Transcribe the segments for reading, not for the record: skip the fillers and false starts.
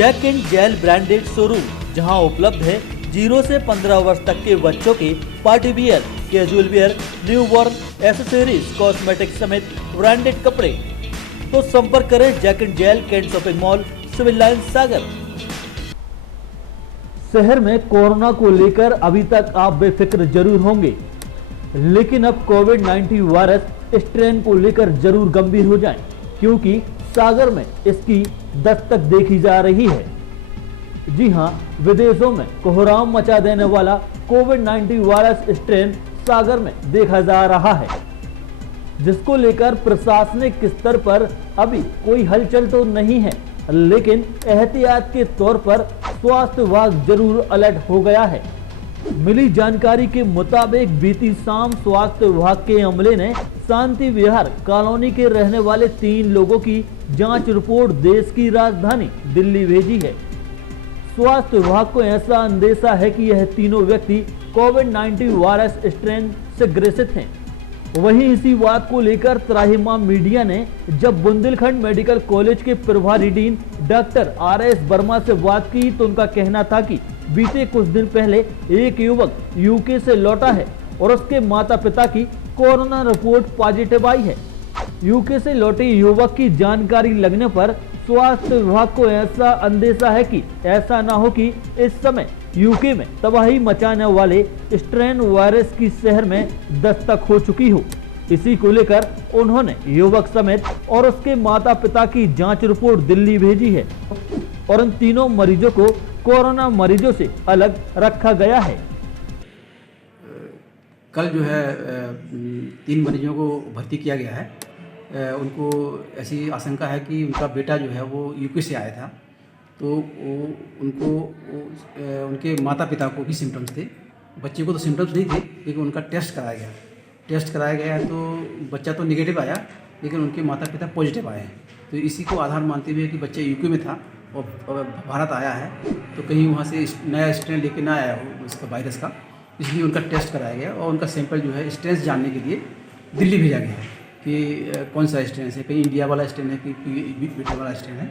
Jack and Jill branded showroom जहां उपलब्ध है 0 से 15 वर्ष तक के बच्चों के party wear, casual wear, new born, accessories, cosmetic समेत ब्रांडेड कपड़े। तो संपर्क करें Jack and Jill, cantt shopping mall, civil line, Sagar. शहर में कोरोना को लेकर अभी तक आप बेफिक्र जरूर होंगे, लेकिन अब कोविड-19 वायरस स्ट्रेन को लेकर जरूर गंभीर हो जाएं, क्योंकि सागर में इसकी दस्तक देखी जा रही है। जी हां, विदेशों में कोहराम मचा देने वाला कोविड-19 वायरस स्ट्रेन सागर में देखा जा रहा है, जिसको लेकर प्रशासनिक स्तर पर अभी कोई हलचल तो नहीं है, लेकिन एहतियात के तौर पर स्वास्थ्य विभाग जरूर अलर्ट हो गया है। मिली जानकारी के मुताबिक बीती शाम स्वास्थ्य विभाग के अमले ने शांति विहार कॉलोनी के रहने वाले 3 लोगों की जांच रिपोर्ट देश की राजधानी दिल्ली भेजी है। स्वास्थ्य विभाग को ऐसा अंदेशा है कि यह तीनों व्यक्ति कोविड-19 वायरस स्ट्रेन से ग्रसित हैं। वहीं इसी बात को लेकर त्राहिमाम मीडिया ने जब बुंदेलखंड मेडिकल कॉलेज के प्रभारी डीन डॉक्टर RS वर्मा से बात की, तो उनका कहना था कि बीते कुछ दिन पहले एक युवक यूके से लौटा है और उसके माता पिता की कोरोना रिपोर्ट पॉजिटिव आई है। यूके से लौटे युवक की जानकारी लगने पर स्वास्थ्य विभाग को ऐसा अंदेशा है कि ऐसा ना हो कि इस समय यूके में तबाही मचाने वाले स्ट्रेन वायरस की शहर में दस्तक हो चुकी हो। इसी को लेकर उन्होंने युवक समेत और उसके माता पिता की जांच रिपोर्ट दिल्ली भेजी है और उन तीनों मरीजों को कोरोना मरीजों से अलग रखा गया है। कल जो है 3 मरीजों को भर्ती किया गया है। उनको ऐसी आशंका है कि उनका बेटा जो है वो यूके से आया था, तो उनके माता पिता को भी सिम्टम्स थे। बच्चे को तो सिम्टम्स नहीं थे, लेकिन उनका टेस्ट कराया गया है तो बच्चा तो निगेटिव आया, लेकिन उनके माता पिता पॉजिटिव आए हैं। तो इसी को आधार मानते हुए कि बच्चा यूके में था और भारत आया है, तो कहीं वहाँ से नया स्ट्रेन लेके ना आया हो उसका वायरस का, इसलिए उनका टेस्ट कराया गया और उनका सैंपल जो है स्ट्रेन जानने के लिए दिल्ली भेजा गया है कि कौन सा स्ट्रेन है, कहीं इंडिया वाला स्ट्रेन है कि ब्रिटेन वाला स्ट्रेन है।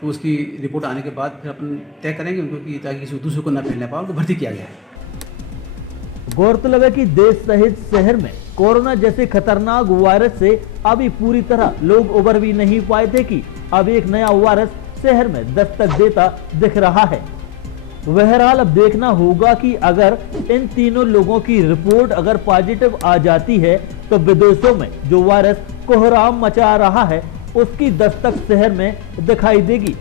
तो उसकी रिपोर्ट आने के बाद फिर अपन तय करेंगे उनको कि ताकि किसी दूसरे को न फैलने पाए, उनको भर्ती किया गया है। गौरतलब है कि देश सहित शहर में कोरोना जैसे खतरनाक वायरस से अभी पूरी तरह लोग उबर भी नहीं पाए थे कि अब एक नया वायरस शहर में दस्तक देता दिख रहा है। बहरहाल अब देखना होगा कि अगर इन तीनों लोगों की रिपोर्ट अगर पॉजिटिव आ जाती है तो विदेशों में जो वायरस कोहराम मचा रहा है उसकी दस्तक शहर में दिखाई देगी।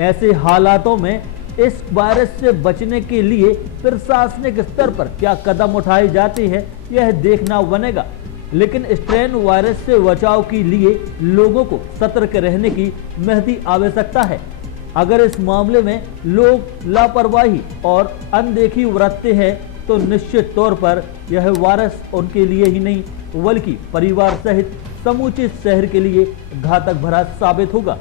ऐसे हालातों में इस वायरस से बचने के लिए प्रशासनिक स्तर पर क्या कदम उठाए जाते हैं यह देखना बनेगा, लेकिन स्ट्रेन वायरस से बचाव के लिए लोगों को सतर्क रहने की महती आवश्यकता है। अगर इस मामले में लोग लापरवाही और अनदेखी बरतते हैं तो निश्चित तौर पर यह वायरस उनके लिए ही नहीं बल्कि परिवार सहित समूचे शहर के लिए घातक भरा साबित होगा।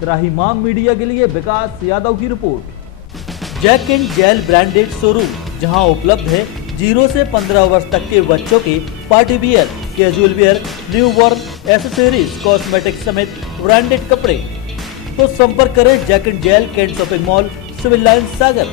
त्राहिमाम मीडिया के लिए विकास यादव की report. Jack and Jill branded showroom जहां उपलब्ध है 0 से 15 वर्ष तक के बच्चों के party wear, casual wear, new born, accessories, cosmetic समेत ब्रांडेड कपड़े। तो संपर्क करें Jack and Jill, cantt shopping mall, civil line, Sagar.